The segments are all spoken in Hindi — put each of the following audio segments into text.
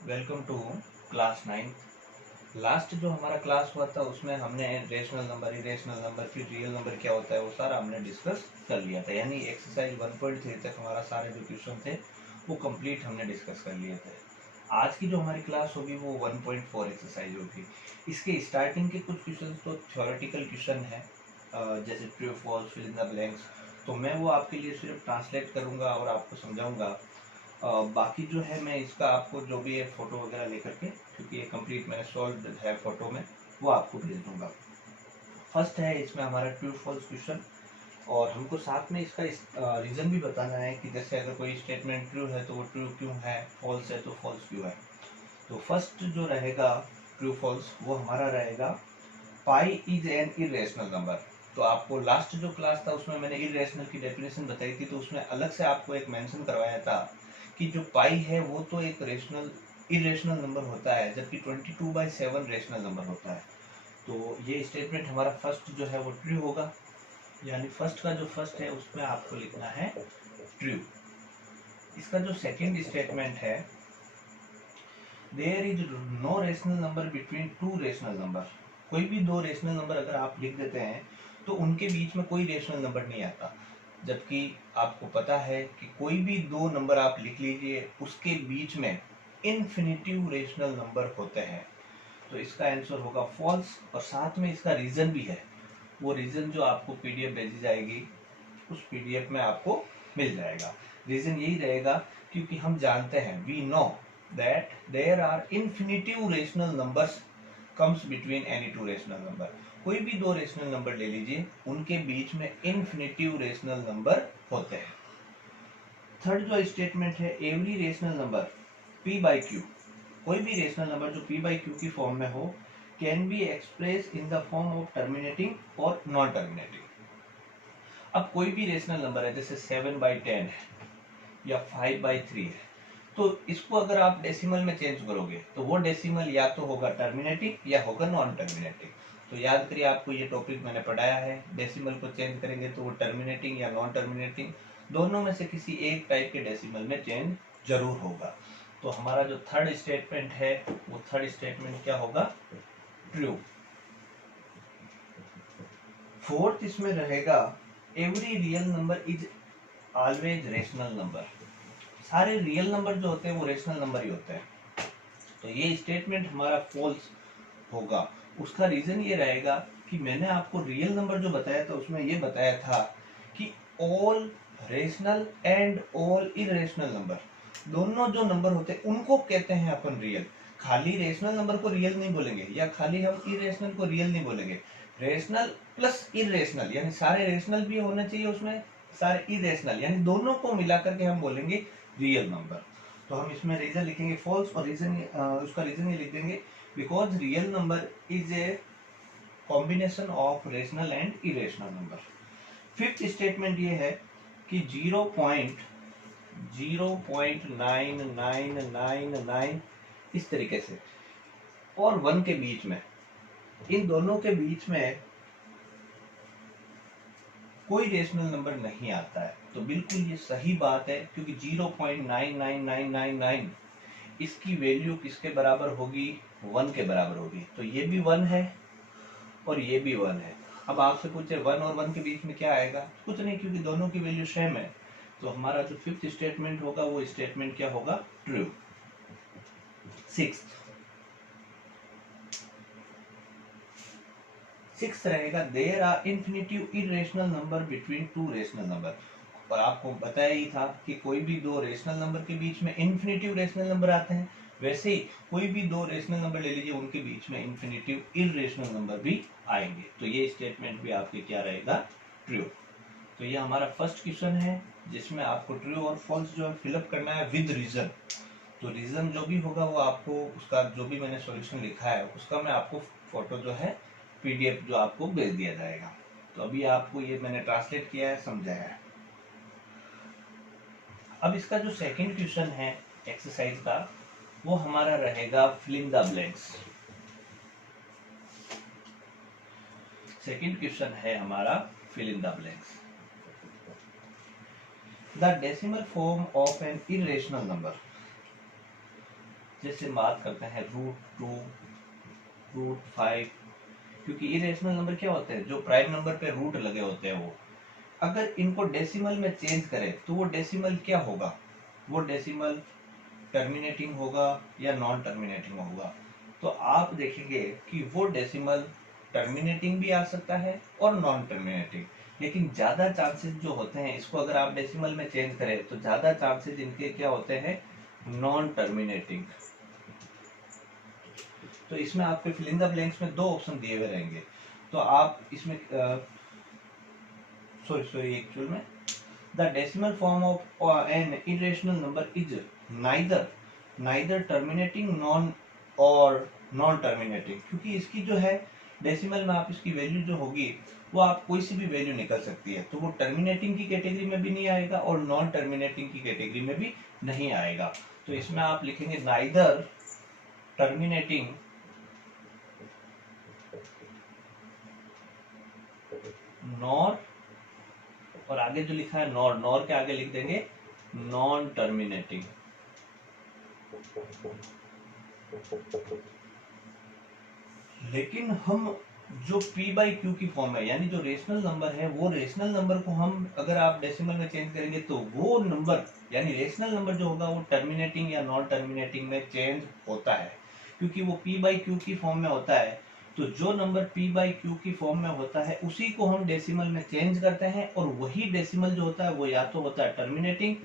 Welcome to class 9। लास्ट जो हमारा क्लास हुआ था उसमें हमने रेशनल नंबर, इरेशनल नंबर, फिर रियल नंबर क्या होता है वो सारा हमने डिस्कस कर लिया था। यानी एक्सरसाइज 1.3 तक हमारा सारे जो क्वेश्चन थे वो कंप्लीट हमने डिस्कस कर लिए थे। आज की जो हमारी क्लास होगी वो 1.4 एक्सरसाइज होगी। इसके स्टार्टिंग के कुछ क्वेश्चन तो थ्योरेटिकल क्वेश्चन है, जैसे true false, fill in the blanks. तो मैं वो आपके लिए सिर्फ ट्रांसलेट करूंगा और आपको समझाऊंगा। बाकी जो है मैं इसका आपको जो भी है फोटो वगैरह लेकर के, क्योंकि ये कंप्लीट मैंने सॉल्व है फोटो में, वो आपको भेज दूंगा। फर्स्ट है इसमें हमारा ट्रू फॉल्स क्वेश्चन, और हमको साथ में इसका रीजन भी बताना है कि जैसे अगर कोई स्टेटमेंट ट्रू है तो वो ट्रू क्यों है, फॉल्स है तो फॉल्स क्यों है। तो फर्स्ट जो रहेगा ट्रू फॉल्स वो हमारा रहेगा pi is an irrational number. तो आपको लास्ट जो क्लास था उसमें मैंने इरेशनल की डेफिनेशन बताई थी, तो उसमें अलग से आपको एक मेंशन करवाया था कि जो पाई है वो तो एक रेशनल इरेशनल नंबर होता है, जबकि 22/7 रेशनल नंबर होता है। तो ये स्टेटमेंट हमारा फर्स्ट जो है वो ट्रू होगा। यानी फर्स्ट का जो फर्स्ट है उसमें आपको लिखना है ट्रू। इसका जो सेकंड स्टेटमेंट है, there is no rational number between two rational number. कोई भी दो रेशनल नंबर अगर आप लिख देते हैं तो उनके बीच में कोई रेशनल नंबर नहीं आता। जबकि आपको पता है कि कोई भी दो नंबर आप लिख लीजिए उसके बीच में इन्फिनिटिव रेशनल नंबर होते हैं। तो इसका आंसर होगा फॉल्स। और साथ में इसका रीजन भी है, वो रीजन जो आपको पीडीएफ भेजी जाएगी उस पीडीएफ में आपको मिल जाएगा। रीजन यही रहेगा क्योंकि हम जानते हैं, we know that there are infinitive rational numbers comes between any two rational number. कोई भी दो रेशनल नंबर ले लीजिए, उनके बीच में इन्फिनिटिव रेशनल नंबर होते हैं। थर्ड जो स्टेटमेंट है, every rational number p by Q, कोई भी रेशनल नंबर जो p बाई क्यू की फॉर्म में हो, can be express in the form of terminating और नॉन टर्मिनेटिंग। अब कोई भी रेशनल नंबर है, जैसे 7/10 है या 5/3 है, तो इसको अगर आप डेसिमल में चेंज करोगे तो वो डेसिमल या तो होगा टर्मिनेटिंग या होगा नॉन टर्मिनेटिंग। तो याद करिए, आपको ये टॉपिक मैंने पढ़ाया है, डेसिमल को चेंज करेंगे तो वो टर्मिनेटिंग या नॉन टर्मिनेटिंग, दोनों में से किसी एक टाइप के डेसिमल में चेंज जरूर होगा। तो हमारा जो थर्ड स्टेटमेंट है वो थर्ड स्टेटमेंट क्या होगा, ट्रू। फोर्थ इसमें रहेगा, every real number is always rational number. सारे रियल नंबर जो होते हैं वो रेशनल नंबर ही होते हैं। तो ये स्टेटमेंट हमारा फॉल्स होगा। उसका रीजन ये रहेगा कि मैंने आपको रियल नंबर जो बताया था उसमें ये बताया था कि all rational and all irrational number, दोनों जो नंबर होते हैं उनको कहते हैं अपन रियल। खाली रेशनल नंबर को रियल नहीं बोलेंगे, या खाली हम इरेशनल को रियल नहीं बोलेंगे। रेशनल प्लस इरेशनल, यानी सारे रेशनल भी होने चाहिए उसमें, सारे इरेशनल, यानी दोनों को मिलाकर के हम बोलेंगे रियल नंबर। तो हम इसमें रीजन लिखेंगे फॉल्स, और रीजन उसका रीजन ये लिख देंगे, because real number is a combination of rational and irrational number. Fifth statement ये है कि 0.9999 इस तरीके से और 1 के बीच में, इन दोनों के बीच में कोई रेशनल नंबर नहीं आता है। तो बिल्कुल ये सही बात है, क्योंकि 0.99999 इसकी वैल्यू किसके बराबर होगी, 1 के बराबर होगी। तो ये भी 1 है और ये भी 1 है। अब आपसे पूछे 1 और 1 के बीच में क्या आएगा, कुछ नहीं, क्योंकि दोनों की वैल्यू सेम है। तो हमारा जो फिफ्थ स्टेटमेंट होगा वो स्टेटमेंट क्या होगा, ट्रू। सिक्स रहेगा, there are infinitive irrational number between two rational number. और आपको बताया ही था कि कोई भी दो रेशनल नंबर के बीच में इन्फिनिटिव रेशनल नंबर आते हैं, वैसे ही कोई भी दो रेशनल नंबर ले लीजिए उनके बीच में इन्फिनिटिव इरेशनल नंबर भी आएंगे। तो ये स्टेटमेंट भी आपके क्या रहेगा, ट्रू। तो ये हमारा फर्स्ट क्वेश्चन है जिसमें आपको ट्रू और फॉल्स जो है फिलअप करना है विद रीजन। तो रीजन जो भी होगा वो आपको, उसका जो भी मैंने सॉल्यूशन लिखा है उसका मैं आपको फोटो जो है पीडीएफ जो आपको भेज दिया जाएगा। तो अभी आपको ये मैंने ट्रांसलेट किया है, समझाया है। अब इसका जो सेकंड क्वेश्चन है एक्सरसाइज का, वो हमारा रहेगा fill in the blanks. Second question है हमारा fill in the blanks. The decimal form of an irrational number. जैसे बात करते हैं √2, √5, क्योंकि इरेशनल नंबर क्या होते हैं, जो प्राइम नंबर पे रूट लगे होते हैं वो अगर इनको डेसिमल में चेंज करें तो वो डेसिमल क्या होगा, वो डेसिमल टर्मिनेटिंग होगा या नॉन टर्मिनेटिंग होगा। तो आप देखेंगे कि वो डेसिमल टर्मिनेटिंग भी आ सकता है और नॉन टर्मिनेटिंग, लेकिन ज्यादा चांसेस जो होते हैं इसको अगर आप डेसिमल में चेंज करें तो ज्यादा चांसेस इनके क्या होते हैं, नॉन टर्मिनेटिंग। तो इसमें आपके फिल इन द ब्लैंक्स में दो ऑप्शन दिए हुए रहेंगे, तो आप इसमें सॉरी एक्चुअल में the decimal form of an irrational number is neither terminating non और नॉन टर्मिनेटिंग, क्योंकि इसकी जो है डेसिमल में आप इसकी वैल्यू जो होगी वो आप कोई सी भी वैल्यू निकल सकती है, तो वो टर्मिनेटिंग की कैटेगरी में भी नहीं आएगा और नॉन टर्मिनेटिंग की कैटेगरी में भी नहीं आएगा। तो इसमें आप लिखेंगे नाइदर टर्मिनेटिंग नॉर, और आगे जो लिखा है नॉर, नॉर के आगे लिख देंगे नॉन टर्मिनेटिंग। लेकिन हम जो p/q की फॉर्म है, यानी जो रेशनल नंबर है, वो रेशनल नंबर को हम अगर आप डेसिमल में चेंज करेंगे तो वो नंबर यानी रेशनल नंबर जो होगा वो टर्मिनेटिंग या नॉन टर्मिनेटिंग में चेंज होता है, क्योंकि वो p/q की फॉर्म में होता है। तो जो नंबर p/q की फॉर्म में होता है उसी को हम डेसिमल में चेंज करते हैं, और वही डेसिमल जो होता है वो या तो होता है टर्मिनेटिंग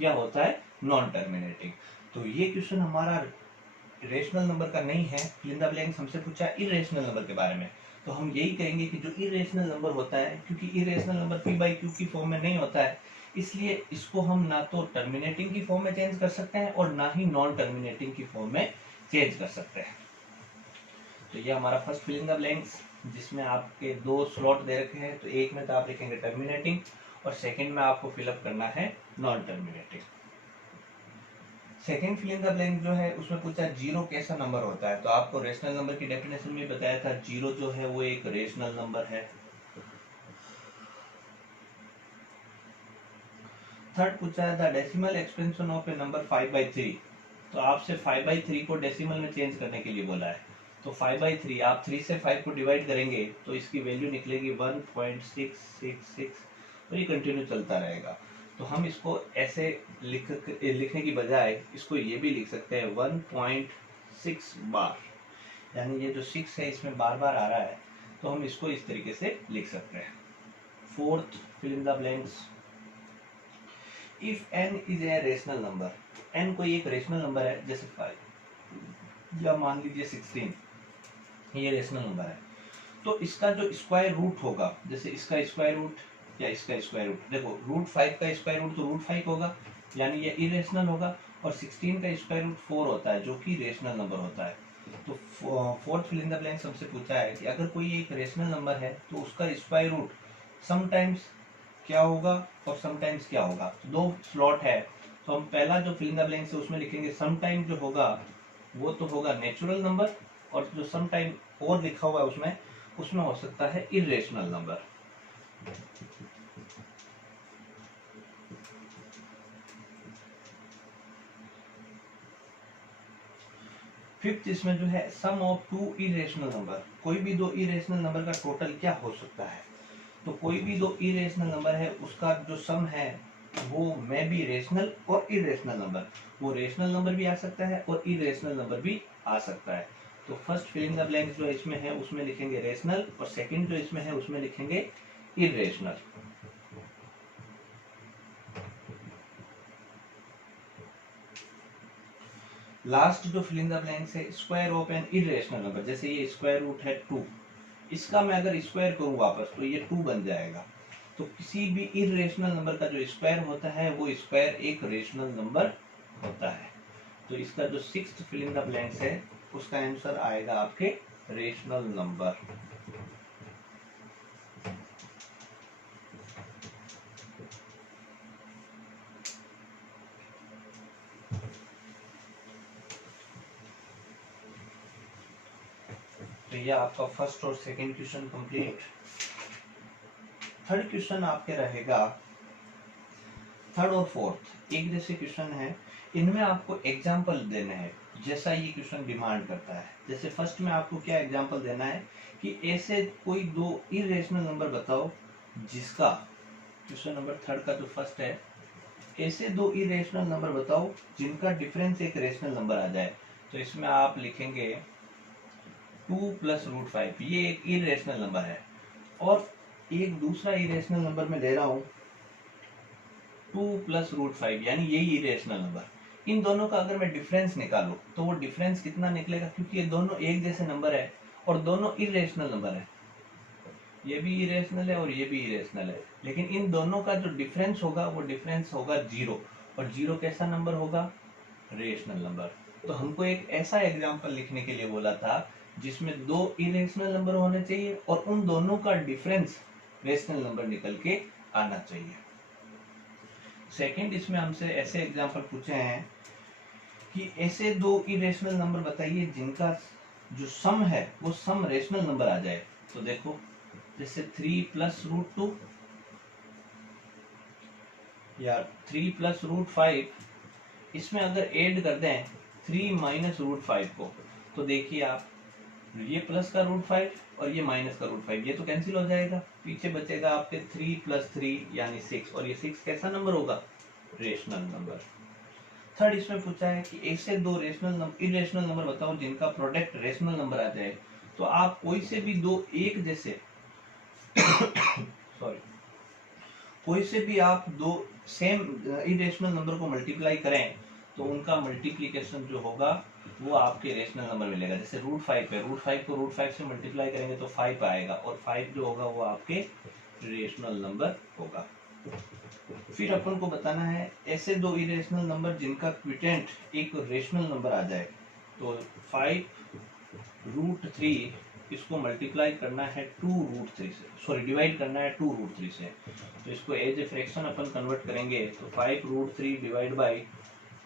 या होता है नॉन टर्मिनेटिंग। तो ये क्वेश्चन हमारा रेशनल नंबर का नहीं है, फिल इन द ब्लैंक्स हमसे पूछा इरेशनल नंबर के बारे में, तो हम यही कहेंगे कि जो इरेशनल नंबर होता है, क्योंकि इरेशनल नंबर p/q की फॉर्म में नहीं होता है, इसलिए इसको हम ना तो टर्मिनेटिंग की फॉर्म में चेंज कर सकते हैं और ना ही नॉन टर्मिनेटिंग की फॉर्म में चेंज कर सकते हैं। तो ये हमारा first fill in the blanks, जिसमें आपके दो स्लॉट दे रखे हैं, तो एक में तो आप लिखेंगे टर्मिनेटिंग और सेकंड में आपको फिलअप करना है non terminating. Second fill in the blank जो है उसमें पूछा जीरो कैसा नंबर होता है, तो आपको रेशनल नंबर की डेफिनेशन में बताया था जीरो जो है वो एक रेशनल नंबर है। थर्ड पूछा है the decimal expansion of A number 5/3, तो आपसे 5/3 को डेसिमल में चेंज करने के लिए बोला है। तो 5/3 आप 3 से 5 को डिवाइड करेंगे तो इसकी वैल्यू निकलेगी 1.666, तो ये कंटिन्यू चलता रहेगा। तो हम इसको ऐसे लिखने की बजाय इसको ये भी लिख सकते हैं 1.6 बार, यानी ये जो 6 है इसमें बार बार आ रहा है, तो हम इसको इस तरीके से लिख सकते हैं। Fourth fill in the blanks, if n is a rational number, n कोई एक रेशनल नंबर है जैसे 5 या मान लीजिए 16, ये रेशनल नंबर है, तो इसका जो स्क्वायर रूट होगा, जैसे इसका स्क्वायर रूट या इसका स्क्वायर रूट, देखो √5 का स्क्वायर रूट तो √5 होगा, यानी ये इरेशनल होगा, और 16 का स्क्वायर रूट 4 होता है जो कि रेशनल नंबर होता है। तो fourth fill in the blanks हमसे पूछा है कि अगर कोई एक रेशनल नंबर है तो उसका स्क्वायर रूट समटाइम्स क्या होगा और समटाइम्स क्या होगा। तो दो स्लॉट है, तो हम पहला जो फिल इन द ब्लैंक्स है उसमें लिखेंगे समटाइम जो होगा वो तो होगा नेचुरल नंबर, और जो समटाइम और लिखा हुआ है उसमें हो सकता है इरेशनल नंबर। फिफ्थ इसमें जो है सम ऑफ टू इरेशनल नंबर, कोई भी दो इरेशनल नंबर का टोटल क्या हो सकता है। तो कोई भी दो इरेशनल नंबर है उसका जो सम है वो में बी रेशनल और इरेशनल नंबर, वो रेशनल नंबर भी आ सकता है और इरेशनल नंबर भी आ सकता है। तो first fill in the blanks जो इसमें है उसमें लिखेंगे रेशनल, और सेकंड जो इसमें है उसमें लिखेंगे इरेशनल। लास्ट जो फिल इन द ब्लैंक्स है square of an irrational number, जैसे ये स्क्वायर रूट है 2, इसका मैं अगर स्क्वायर करूं वापस तो ये 2 बन जाएगा। तो किसी भी इरेशनल नंबर का जो स्क्वायर होता है वो स्क्वायर एक रेशनल नंबर होता है। तो इसका जो sixth fill in the blanks है उसका आंसर आएगा आपके रेशनल नंबर। तो ये आपका फर्स्ट और second question complete. Third question आपके रहेगा, थर्ड और फोर्थ एक जैसे क्वेश्चन है, इनमें आपको एग्जाम्पल देने हैं। जैसा ये क्वेश्चन डिमांड करता है। जैसे फर्स्ट में आपको क्या एग्जांपल देना है कि ऐसे कोई दो इरेशनल नंबर बताओ जिसका, क्वेश्चन नंबर 3 का जो फर्स्ट है, ऐसे दो इरेशनल नंबर बताओ जिनका डिफरेंस एक रेशनल नंबर आ जाए। तो इसमें आप लिखेंगे 2 + √5, ये एक इरेशनल नंबर है, और एक दूसरा इरेशनल नंबर मैं दे रहा हूं 2 + √5, यानी यही इरेशनल नंबर। इन दोनों का अगर मैं डिफरेंस निकालूं तो वो डिफरेंस कितना निकलेगा, क्योंकि ये दोनों एक जैसे नंबर है और दोनों इरेशनल नंबर है, ये भी इरेशनल है और ये भी इरेशनल है, लेकिन इन दोनों का जो डिफरेंस होगा वो डिफरेंस होगा 0, और 0 कैसा नंबर होगा, रेशनल नंबर। तो हमको एक ऐसा एग्जांपल लिखने के लिए बोला था जिसमें दो इरेशनल नंबर होने चाहिए और उन दोनों का डिफरेंस रेशनल नंबर निकल के आना चाहिए। सेकंड, इसमें हमसे ऐसे एग्जांपल पूछे हैं कि ऐसे दो इरेशनल नंबर बताइए जिनका जो सम है वो सम रेशनल नंबर आ जाए। तो देखो, जैसे 3 + √2 या 3 + √5, इसमें अगर ऐड कर दें 3 - √5 को, तो देखिए आप, ये प्लस का √5 और ये माइनस का √5, ये तो कैंसिल हो जाएगा, पीछे बचेगा आपके 3 + 3 यानी 6, और ये 6 कैसा नंबर होगा, रेशनल नंबर। थर्ड, इसमें पूछा है कि ऐसे दो इरेशनल नंबर बताओ जिनका प्रोडक्ट रेशनल नंबर आ जाए। तो आप कोई से भी दो एक जैसे सॉरी, कोई से भी आप दो सेम इरेशनल नंबर को मल्टीप्लाई करें तो उनका मल्टीप्लीकेशन जो होगा वो आपके रेशनल नंबर मिलेगा। जैसे √5 है, √5 को √5 से मल्टीप्लाई करेंगे तो 5 आएगा, और 5 जो होगा वो आपके रेशनल नंबर होगा। फिर अपन को बताना है ऐसे दो इरेशनल नंबर जिनका क्विटेंट एक रेशनल नंबर आ जाए। तो 5√3 इसको मल्टीप्लाई करना है 2√3 से, सॉरी डिवाइड करना है 2√3 से, तो इसको एज ए फ्रैक्शन अपन कन्वर्ट करेंगे। तो 5√3 डिवाइड बाई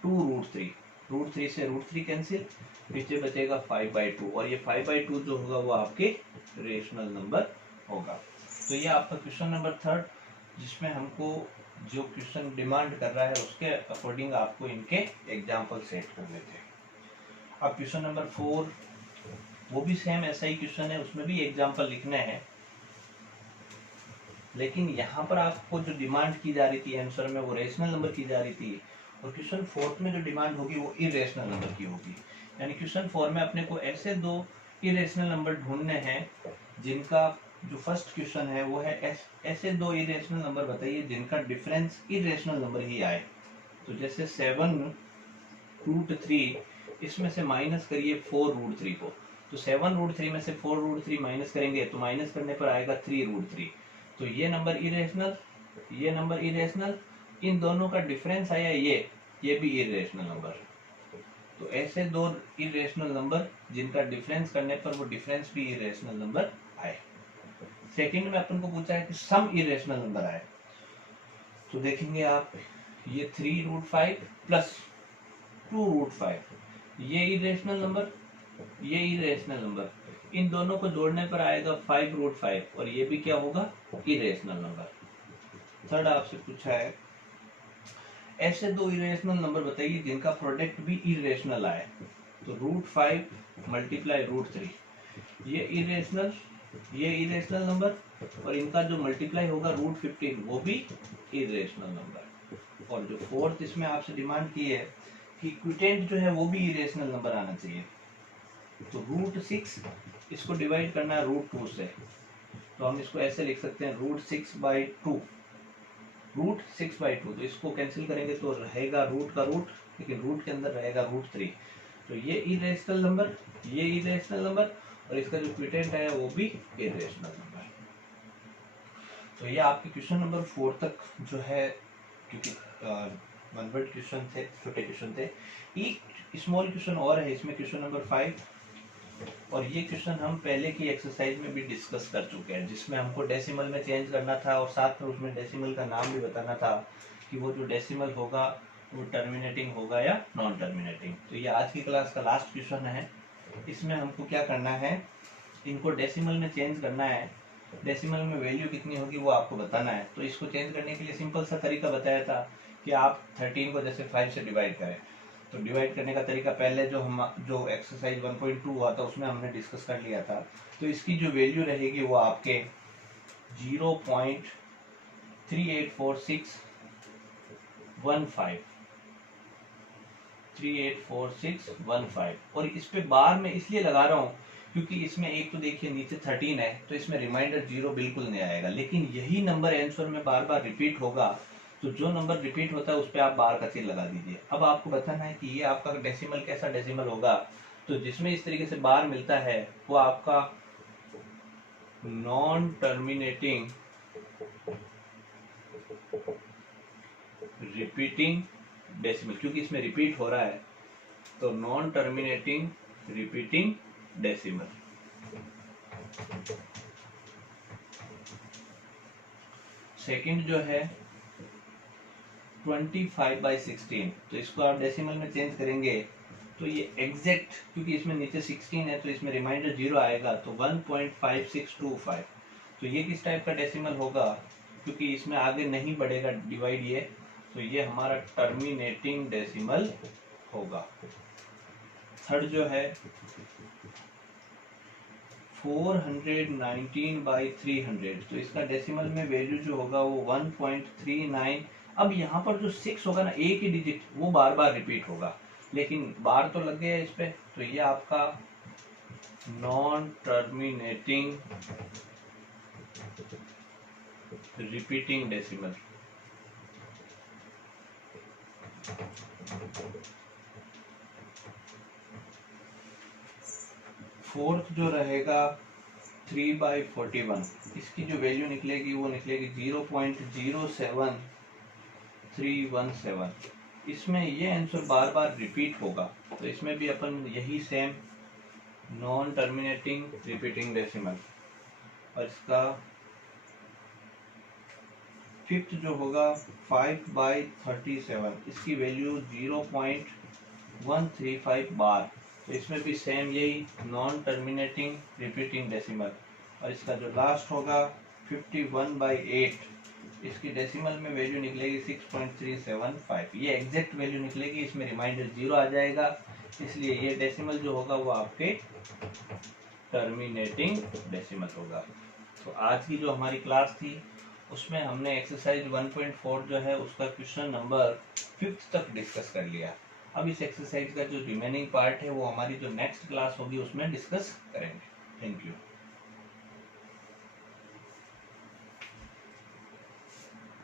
2√3, √3 से √3 कैंसिल, पीछे बचेगा 5/2, और ये 5/2 जो होगा वो आपके रेशनल नंबर होगा। तो ये आपका क्वेश्चन नंबर 3, जिसमें हमको जो क्वेश्चन डिमांड कर रहा है उसके अकॉर्डिंग आपको इनके एग्जाम्पल सेट करने थे। अब क्वेश्चन नंबर 4, वो भी सेम ऐसा ही क्वेश्चन है, उसमें भी एग्जाम्पल लिखने हैं, लेकिन यहाँ पर आपको जो डिमांड की जा रही थी आंसर में वो रेशनल नंबर की जा रही थी, और क्वेश्चन 4 में जो डिमांड होगी वो इरेशनल नंबर की होगी। यानी क्वेश्चन 4 में अपने को ऐसे दो इरेशनल नंबर ढूंढने हैं जिनका, जो फर्स्ट क्वेश्चन है वो है ऐसे दो इरेशनल नंबर बताइए जिनका डिफरेंस इरेशनल नंबर ही आए। तो जैसे 7√3, इसमें से माइनस करिए 4√3 को, तो 7√3 में से 4√3 माइनस करेंगे तो माइनस करने पर आएगा 3√3, तो ये नंबर इरेशनल, ये नंबर इरेशनल, इन दोनों का डिफरेंस आया ये भी इरेशनल नंबर। तो ऐसे दो इरेशनल नंबर जिनका डिफरेंस करने पर वो डिफरेंस भी इरेशनल नंबर आए। सेकंड में अपन को पूछा है कि सम इरेशनल नंबर आए। तो देखेंगे आप, ये 3√5 प्लस 2√5, ये इरेशनल नंबर, ये इरेशनल नंबर, इन दोनों को जोड़ने पर आएगा 5√5, और ये भी क्या होगा, इरेशनल नंबर। थर्ड आपसे पूछा है ऐसे दो इरेशनल नंबर बताइए जिनका प्रोडक्ट भी इरेशनल आए। तो √5 × √3, ये इरेशनल, ये इरेशनल नंबर, और इनका जो मल्टीप्लाई होगा √15 वो भी इरेशनल नंबर। और जो फोर्थ इसमें आपसे डिमांड की है कि क्विटेंट जो है वो भी इरेशनल नंबर आना चाहिए। तो √6 इसको डिवाइड करना है √2 से, तो हम इसको ऐसे लिख सकते हैं √6/2, √6/2, तो इसको कैंसिल करेंगे तो रहेगा रूट का रूट, लेकिन रूट के अंदर रहेगा √3, तो ये इरेशनल नंबर, ये इरेशनल नंबर, और इसका जो क्विटेंट है वो भी इरेशनल नंबर। तो ये आपके क्वेश्चन नंबर 4 तक जो है, क्योंकि वन वर्ड क्वेश्चन थे, छोटे क्वेश्चन थे। एक स्मॉल क्वेश्चन और है इसमें, क्वेश्चन नंबर 5, और ये क्वेश्चन हम पहले की एक्सरसाइज में भी डिस्कस कर चुके हैं, जिसमें हमको डेसिमल में चेंज करना था और साथ में उसमें डेसिमल का नाम भी बताना था कि वो जो डेसिमल होगा वो टर्मिनेटिंग होगा या नॉन टर्मिनेटिंग। तो ये आज की क्लास का लास्ट क्वेश्चन है। इसमें हमको क्या करना है, इनको डेसिमल में चेंज करना है, डेसिमल में वैल्यू कितनी होगी वो आपको बताना है। तो इसको चेंज करने के लिए सिंपल सा तरीका बताया था कि आप 13 को जैसे 5 से डिवाइड करें, तो डिवाइड करने का तरीका पहले जो एक्सरसाइज 1.2 हुआ था उसमें हमने डिस्कस कर लिया था। तो इसकी जो वैल्यू रहेगी वो आपके 0.384615 384615। और इस पे बार में इसलिए लगा रहा हूँ क्योंकि इसमें एक तो देखिए नीचे 13 है, तो इसमें रिमाइंडर 0 बिल्कुल नहीं आएगा, लेकिन यही नंबर आंसर में बार बार रिपीट होगा, तो जो नंबर रिपीट होता है उस पर आप बार का चिन्ह लगा दीजिए। अब आपको बताना है कि ये आपका डेसिमल कैसा डेसिमल होगा। तो जिसमें इस तरीके से बार मिलता है वो आपका नॉन टर्मिनेटिंग रिपीटिंग डेसिमल, क्योंकि इसमें रिपीट हो रहा है तो non terminating repeating decimal. Second जो है 25/16, तो इसको आप डेसिमल में चेंज करेंगे तो ये एग्जैक्ट, क्योंकि इसमें नीचे 16 है तो इसमें रिमाइंडर 0 आएगा, तो 1.5625। तो ये किस टाइप का डेसिमल होगा, क्योंकि इसमें आगे नहीं बढ़ेगा डिवाइड ये, तो ये हमारा टर्मिनेटिंग डेसिमल होगा। थर्ड जो है 419/300, तो इसका डेसिमल में वैल्यू जो होगा वो 1.39। अब यहाँ पर जो 6 होगा ना, एक ही डिजिट, वो बार बार रिपीट होगा, लेकिन बार तो लग गया इस पे, तो ये आपका non terminating repeating decimal. Fourth जो रहेगा 3/41, इसकी जो वैल्यू निकलेगी वो निकलेगी 0.07317। इसमें ये आंसर बार बार रिपीट होगा, तो इसमें भी अपन यही same non terminating repeating decimal. और इसका फिफ्थ जो होगा 5/37, इसकी वैल्यू 0.135 बार, तो इसमें भी सेम यही नॉन टर्मिनेटिंग रिपीटिंग डेसिमल। और इसका जो लास्ट होगा 51/8, इसकी डेसिमल में वैल्यू निकलेगी 6.375। ये एग्जैक्ट वैल्यू निकलेगी, इसमें रिमाइंडर 0 आ जाएगा, इसलिए ये डेसिमल जो होगा वो आपके टर्मिनेटिंग डेसिमल होगा। तो आज की जो हमारी क्लास थी उसमें हमने एक्सरसाइज 1.4 जो है उसका क्वेश्चन नंबर 5 तक डिस्कस कर लिया। अब इस एक्सरसाइज का जो रिमेनिंग पार्ट है वो हमारी जो नेक्स्ट क्लास होगी उसमें डिस्कस करेंगे। Thank you.